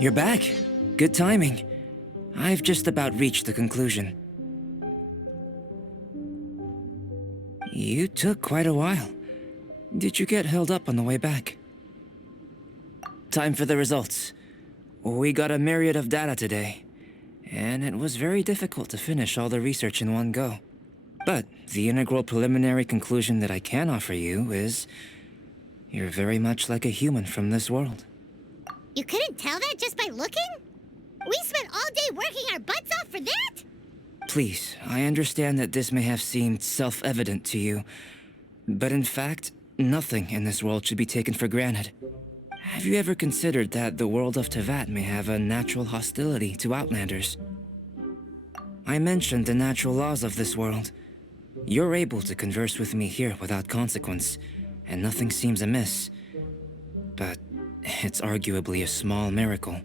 You're back. Good timing. I've just about reached the conclusion. You took quite a while. Did you get held up on the way back? Time for the results. We got a myriad of data today, and it was very difficult to finish all the research in one go. But the integral preliminary conclusion that I can offer you is you're very much like a human from this world. You couldn't tell that just by looking? We spent all day working our butts off for that? Please, I understand that this may have seemed self-evident to you, but in fact, nothing in this world should be taken for granted. Have you ever considered that the world of Teyvat may have a natural hostility to Outlanders? I mentioned the natural laws of this world. You're able to converse with me here without consequence, and nothing seems amiss. But it's arguably a small miracle.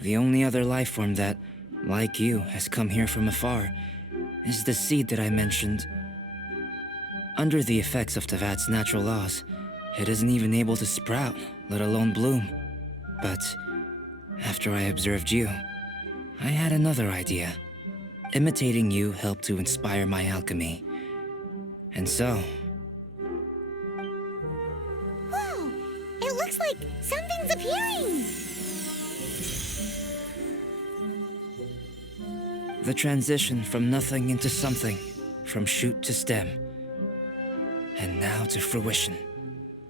The only other life form that, like you, has come here from afar is the seed that I mentioned. Under the effects of Teyvat's natural laws, it isn't even able to sprout, let alone bloom. But after I observed you, I had another idea. Imitating you helped to inspire my alchemy. And so... Whoa! It looks like something's appearing! The transition from nothing into something, from shoot to stem, and now to fruition.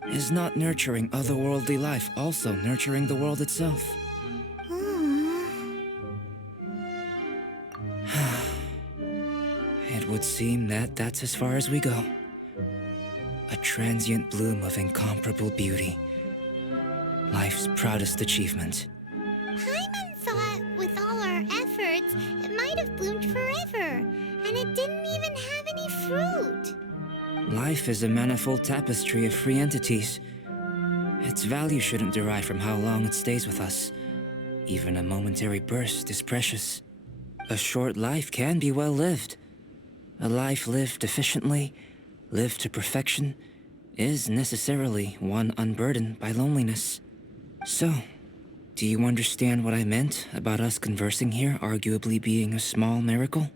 Is not nurturing otherworldly life also nurturing the world itself? It would seem that that's as far as we go. A transient bloom of incomparable beauty. Life's proudest achievement. Paimon thought with all our efforts, it might have bloomed forever, and it didn't even have any fruit. Life is a manifold tapestry of free entities. Its value shouldn't derive from how long it stays with us. Even a momentary burst is precious. A short life can be well lived. A life lived efficiently, lived to perfection, is necessarily one unburdened by loneliness. So, do you understand what I meant about us conversing here arguably being a small miracle?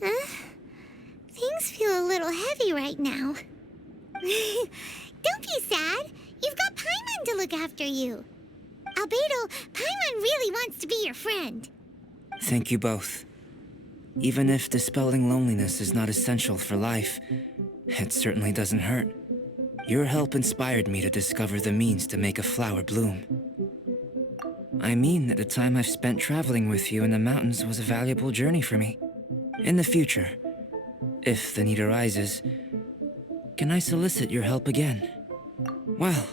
Things feel a little heavy right now. Don't be sad. You've got Paimon to look after you. Albedo, Paimon really wants to be your friend. Thank you both. Even if dispelling loneliness is not essential for life, it certainly doesn't hurt. Your help inspired me to discover the means to make a flower bloom. I mean that the time I've spent traveling with you in the mountains was a valuable journey for me. In the future, if the need arises, can I solicit your help again? Well,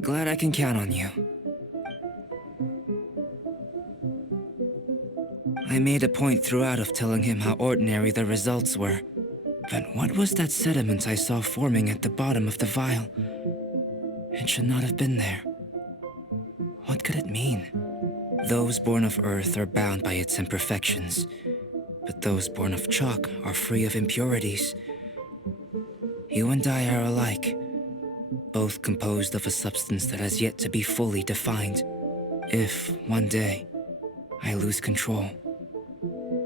glad I can count on you. I made a point throughout of telling him how ordinary the results were. But what was that sediment I saw forming at the bottom of the vial? It should not have been there. What could it mean? Those born of Earth are bound by its imperfections, but those born of chalk are free of impurities. You and I are alike, both composed of a substance that has yet to be fully defined. If, one day, I lose control,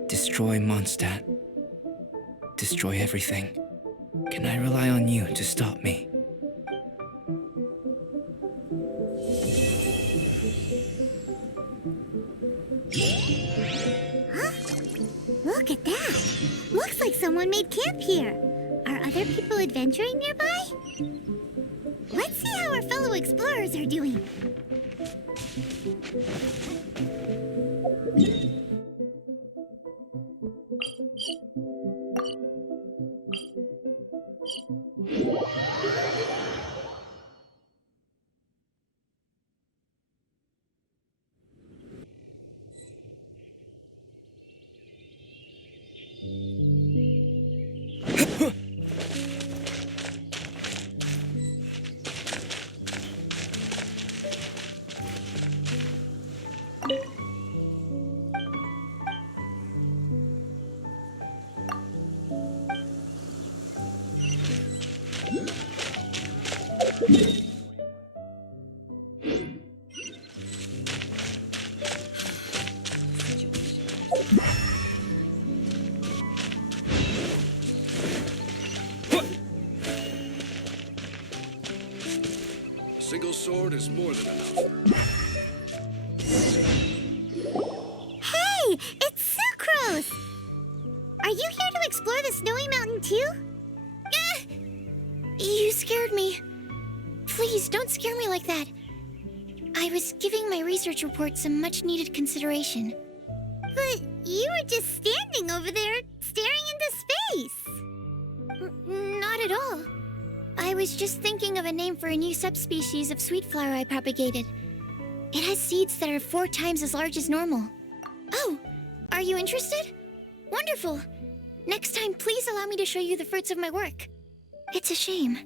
destroy Mondstadt, destroy everything, can I rely on you to stop me? Huh? Look at that! Looks like someone made camp here. Are other people adventuring nearby? Let's see how our fellow explorers are doing. single sword is more than enough. Hey, it's Sucrose! Are you here to explore the snowy mountain too? You scared me. Please, don't scare me like that. I was giving my research report some much-needed consideration. But you were just standing over there, staring into space. Not at all. I was just thinking of a name for a new subspecies of sweet flower I propagated. It has seeds that are 4 times as large as normal. Oh, are you interested? Wonderful. Next time, please allow me to show you the fruits of my work. It's a shame.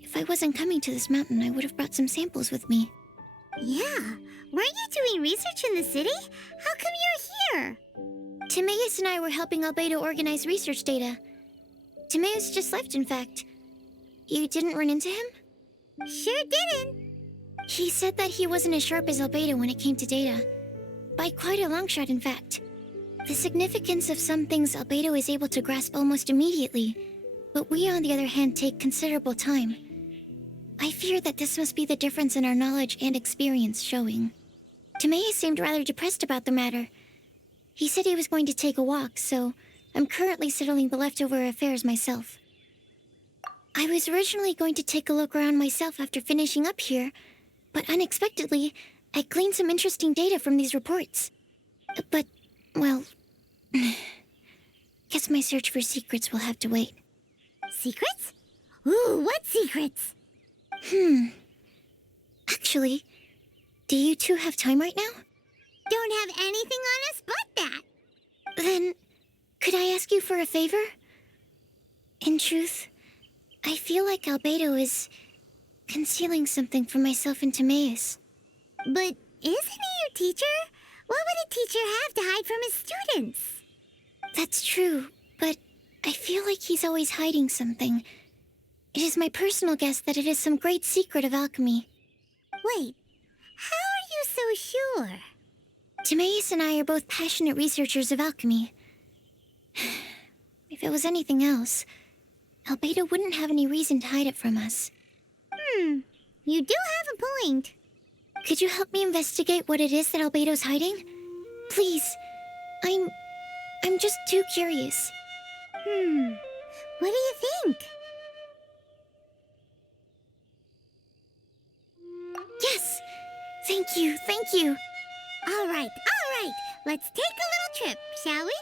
If I wasn't coming to this mountain, I would have brought some samples with me. Yeah, weren't you doing research in the city? How come you're here? Timaeus and I were helping Albedo organize research data. Timaeus just left, in fact. You didn't run into him? Sure didn't. He said that he wasn't as sharp as Albedo when it came to data. By quite a long shot, in fact. The significance of some things Albedo is able to grasp almost immediately, but we, on the other hand, take considerable time. I fear that this must be the difference in our knowledge and experience showing. Timaeus seemed rather depressed about the matter. He said he was going to take a walk, so I'm currently settling the leftover affairs myself. I was originally going to take a look around myself after finishing up here, but unexpectedly, I gleaned some interesting data from these reports. But, well, guess my search for secrets will have to wait. Secrets? Ooh, what secrets? Actually, do you two have time right now? Don't have anything on us but that. Then, could I ask you for a favor? In truth, I feel like Albedo is concealing something from myself and Timaeus. But isn't he your teacher? What would a teacher have to hide from his students? That's true, but I feel like he's always hiding something. It is my personal guess that it is some great secret of alchemy. Wait, how are you so sure? Timaeus and I are both passionate researchers of alchemy. If it was anything else, Albedo wouldn't have any reason to hide it from us. You do have a point. Could you help me investigate what it is that Albedo's hiding? Please. I'm just too curious. What do you think? Yes! Thank you, thank you. All right. Let's take a little trip, shall we?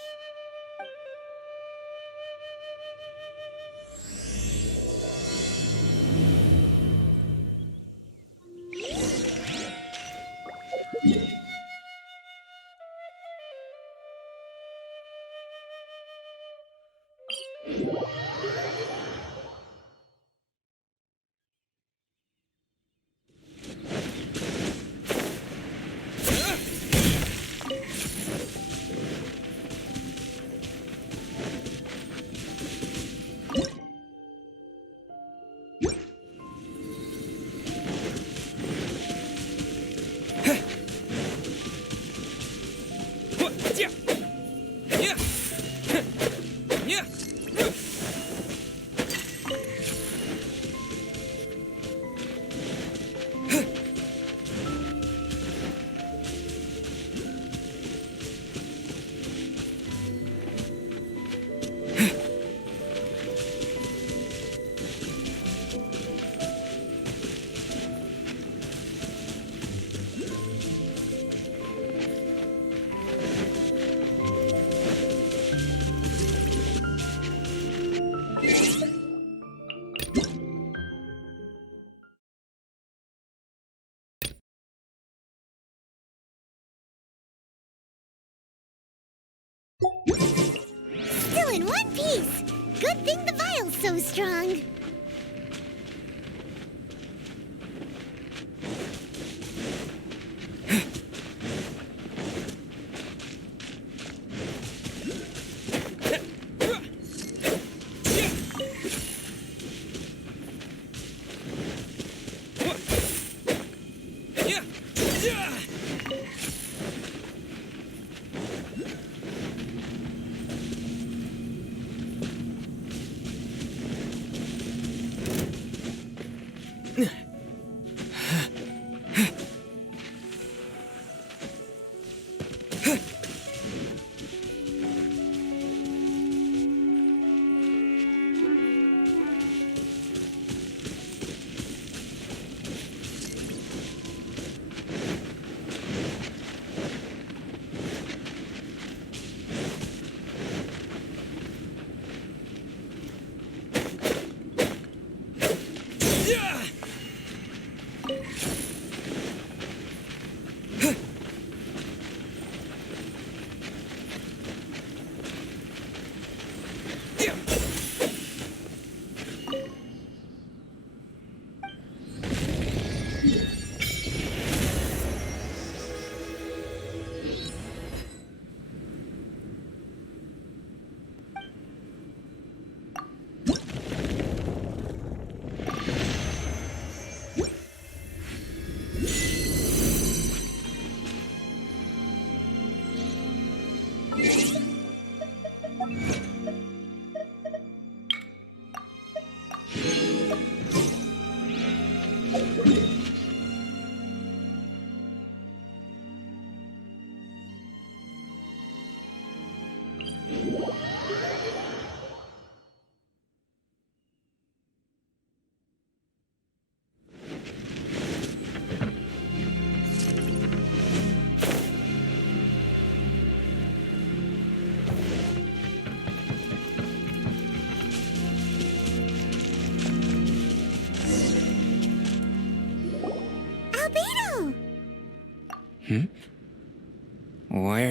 Still in one piece! Good thing the vial's so strong.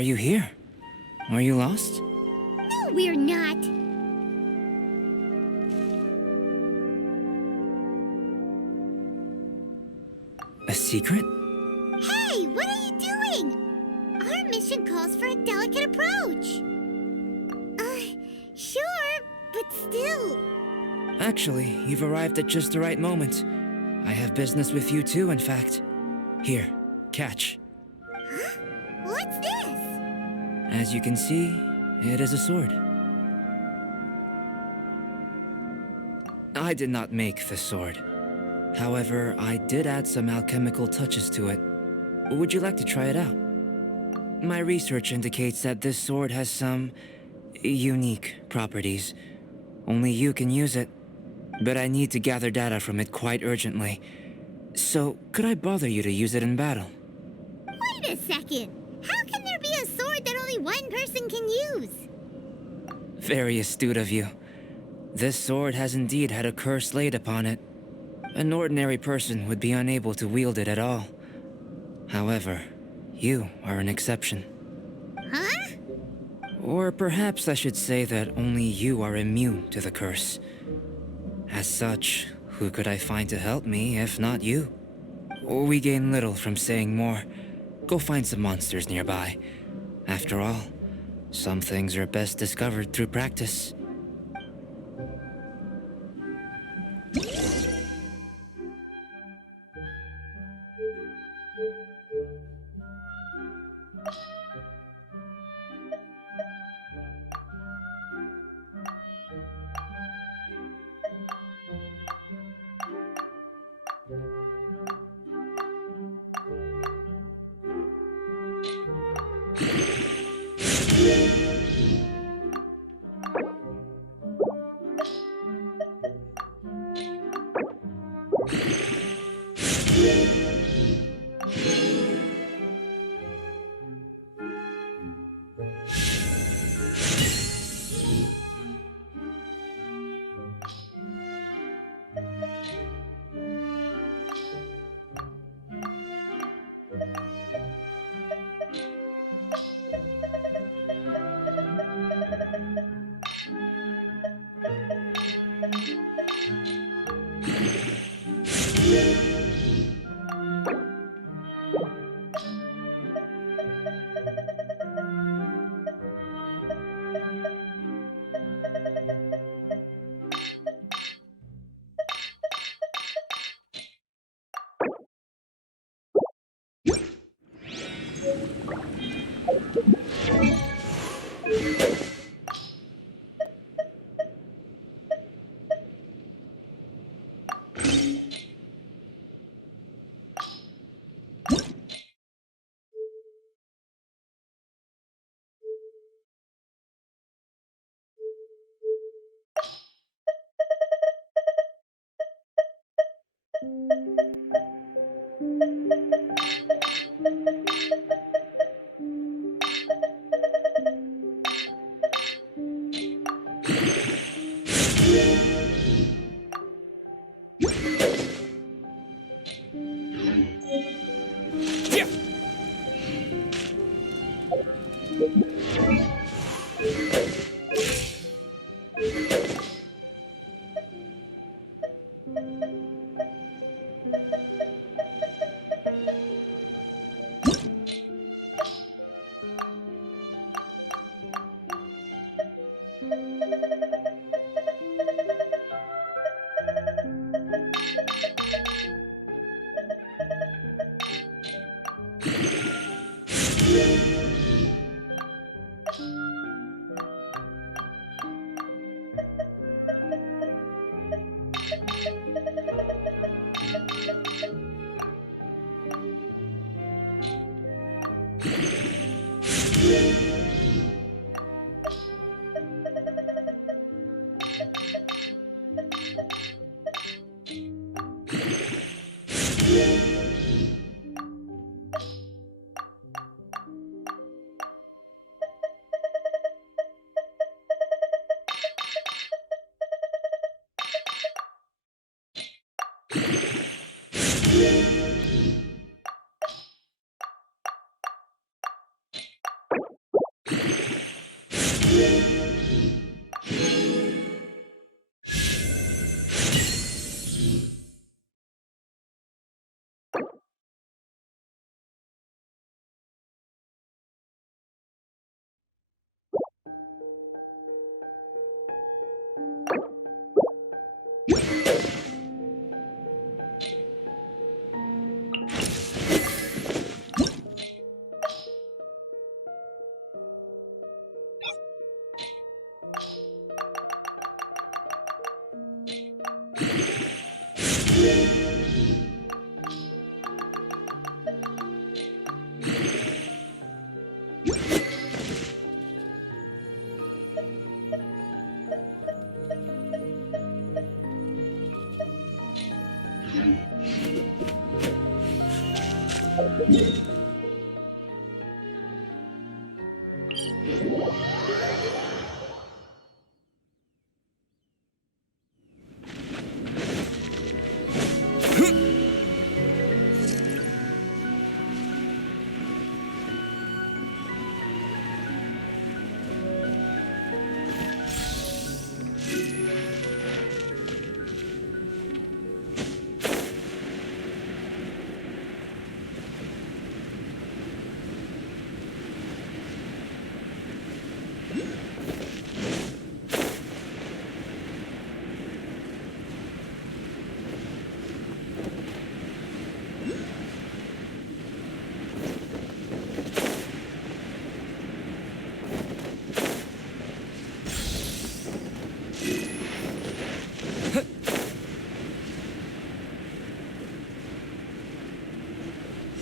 you here? Are you lost? No, we're not. A secret? Hey, what are you doing? Our mission calls for a delicate approach. Sure, but still. Actually, you've arrived at just the right moment. I have business with you too, in fact. Here, catch. Huh? What's this? As you can see, it is a sword. I did not make the sword. However, I did add some alchemical touches to it. Would you like to try it out? My research indicates that this sword has some unique properties. Only you can use it. But I need to gather data from it quite urgently. So, could I bother you to use it in battle? Wait a second. How can there be a sword that only one person can use? Very astute of you. This sword has indeed had a curse laid upon it. An ordinary person would be unable to wield it at all. However, you are an exception. Huh? Or perhaps I should say that only you are immune to the curse. As such, who could I find to help me if not you? We gain little from saying more. Go find some monsters nearby. After all, some things are best discovered through practice.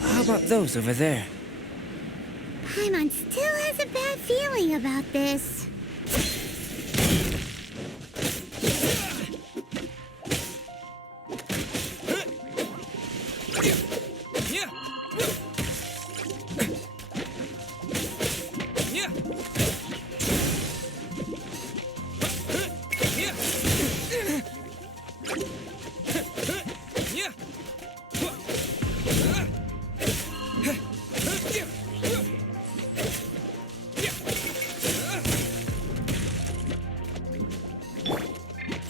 How about those over there? Paimon still has a bad feeling about this.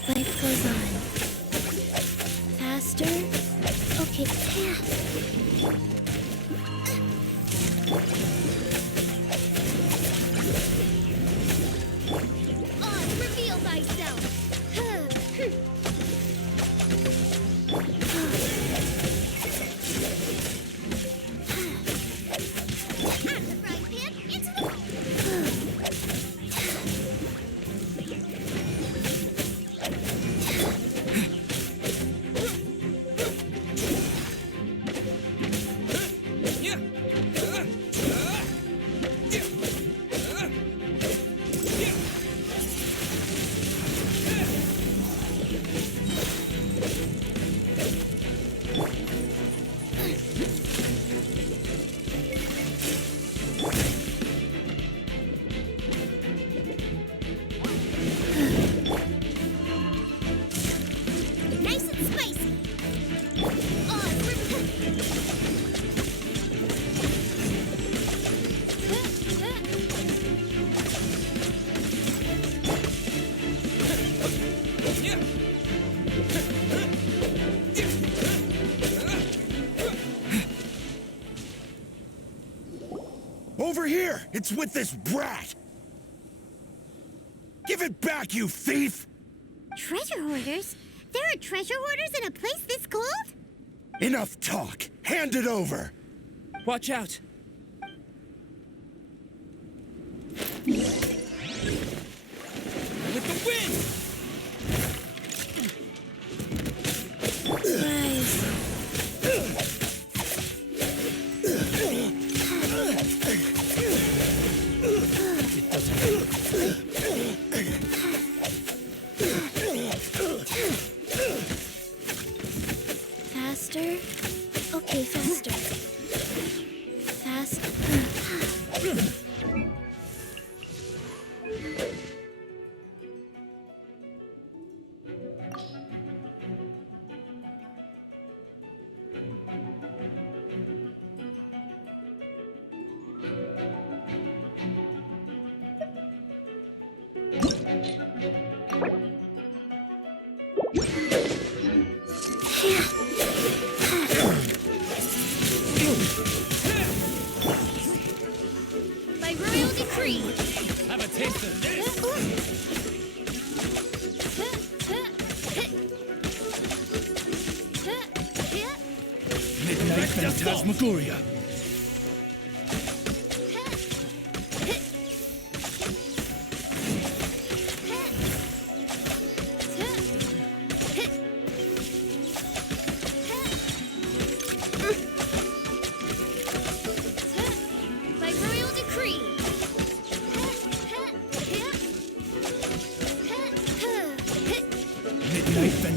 Life goes on. Faster. Okay, yeah. On, reveal thyself! Nice and spicy! Over here! It's with this brat! Give it back, you thief! Treasure hoarders? There are treasure hoarders in a place this cold? Enough talk! Hand it over! Watch out! With the wind! Faster. Okay, faster. Fast. By royal decree! Have a taste of this. Midnight Phantasmagoria!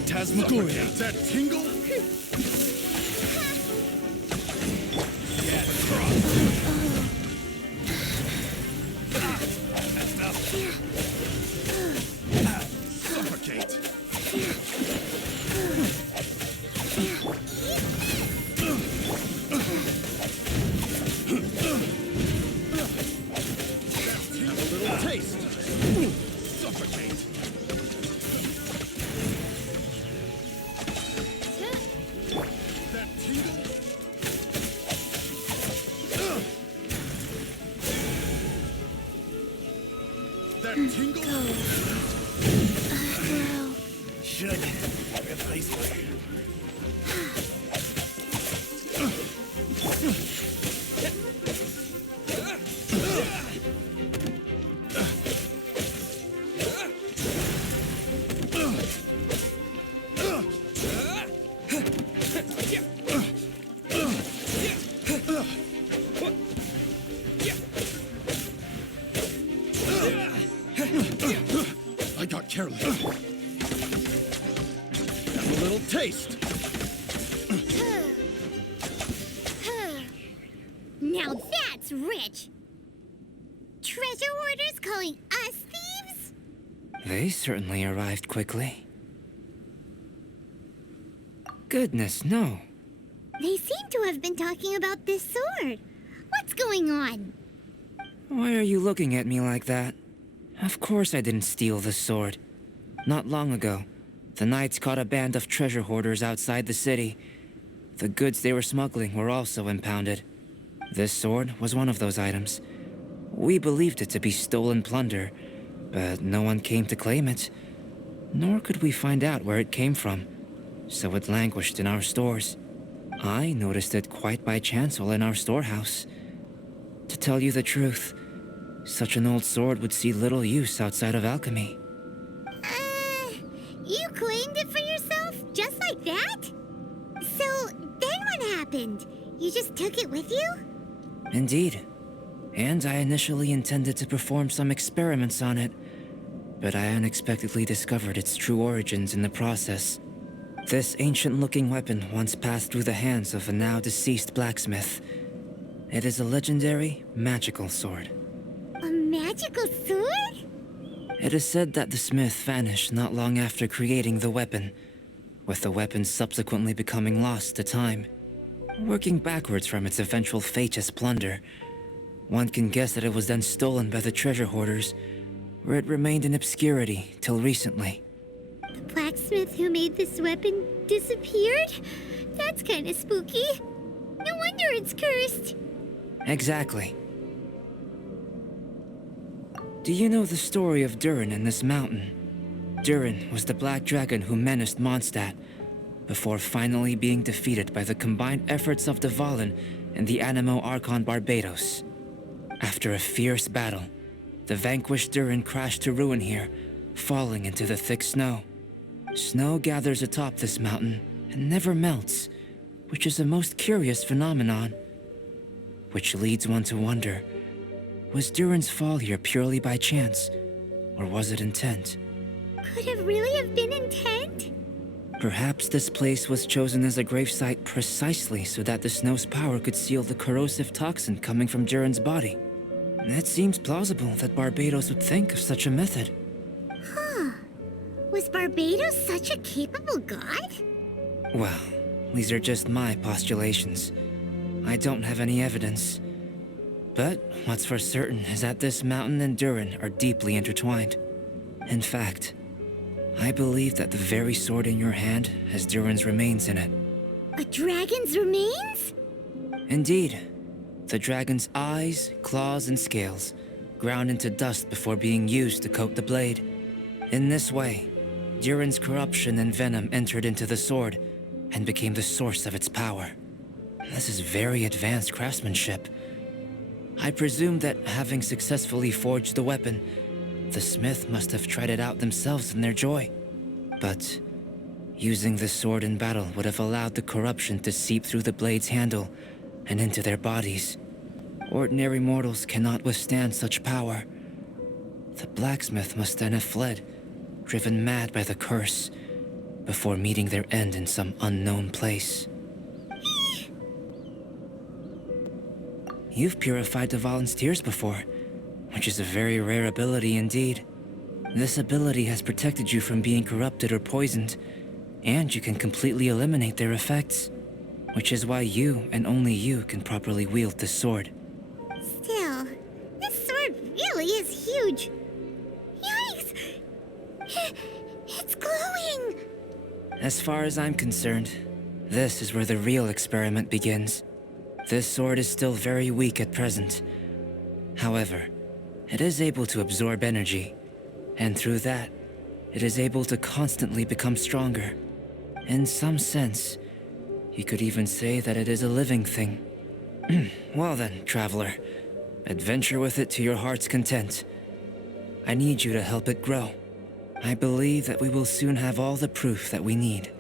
Phantasmagoria. That tingle? Suffocate. Have a little taste. Suffocate. That tingle? That tingle? Wow. Should replace my... I got careless. Have a little taste. Now that's rich! Treasure hoarders calling us thieves? They certainly arrived quickly. Goodness, no. They seem to have been talking about this sword. What's going on? Why are you looking at me like that? Of course I didn't steal the sword. Not long ago, the Knights caught a band of treasure hoarders outside the city. The goods they were smuggling were also impounded. This sword was one of those items. We believed it to be stolen plunder, but no one came to claim it. Nor could we find out where it came from, so it languished in our stores. I noticed it quite by chance while in our storehouse. To tell you the truth, such an old sword would see little use outside of alchemy. You claimed it for yourself? Just like that? So, then what happened? You just took it with you? Indeed. And I initially intended to perform some experiments on it, but I unexpectedly discovered its true origins in the process. This ancient-looking weapon once passed through the hands of a now-deceased blacksmith. It is a legendary, magical sword. A magical sword? It is said that the smith vanished not long after creating the weapon, with the weapon subsequently becoming lost to time. Working backwards from its eventual fate as plunder, one can guess that it was then stolen by the treasure hoarders, where it remained in obscurity till recently. The blacksmith who made this weapon disappeared? That's kinda spooky. No wonder it's cursed. Exactly. Do you know the story of Durin and this mountain? Durin was the black dragon who menaced Mondstadt, before finally being defeated by the combined efforts of the Valen and the Animo Archon Barbados. After a fierce battle, the vanquished Durin crashed to ruin here, falling into the thick snow. Snow gathers atop this mountain and never melts, which is a most curious phenomenon. Which leads one to wonder, was Durin's fall here purely by chance, or was it intent? Could it really have been intent? Perhaps this place was chosen as a gravesite precisely so that the snow's power could seal the corrosive toxin coming from Durin's body. It seems plausible that Barbados would think of such a method. Huh. Was Barbados such a capable god? Well, these are just my postulations. I don't have any evidence. But what's for certain is that this mountain and Durin are deeply intertwined. In fact, I believe that the very sword in your hand has Durin's remains in it. A dragon's remains? Indeed. The dragon's eyes, claws, and scales ground into dust before being used to coat the blade. In this way, Durin's corruption and venom entered into the sword and became the source of its power. This is very advanced craftsmanship. I presume that having successfully forged the weapon, the smith must have tried it out themselves in their joy. But using the sword in battle would have allowed the corruption to seep through the blade's handle and into their bodies. Ordinary mortals cannot withstand such power. The blacksmith must then have fled, driven mad by the curse. before meeting their end in some unknown place. You've purified the volunteers before, which is a very rare ability indeed. This ability has protected you from being corrupted or poisoned, and you can completely eliminate their effects, which is why you and only you can properly wield this sword. Still, this sword really is huge. Yikes! It's glowing! As far as I'm concerned, this is where the real experiment begins. This sword is still very weak at present. However, it is able to absorb energy, and through that, it is able to constantly become stronger. In some sense, you could even say that it is a living thing. Well then, traveler, adventure with it to your heart's content. I need you to help it grow. I believe that we will soon have all the proof that we need.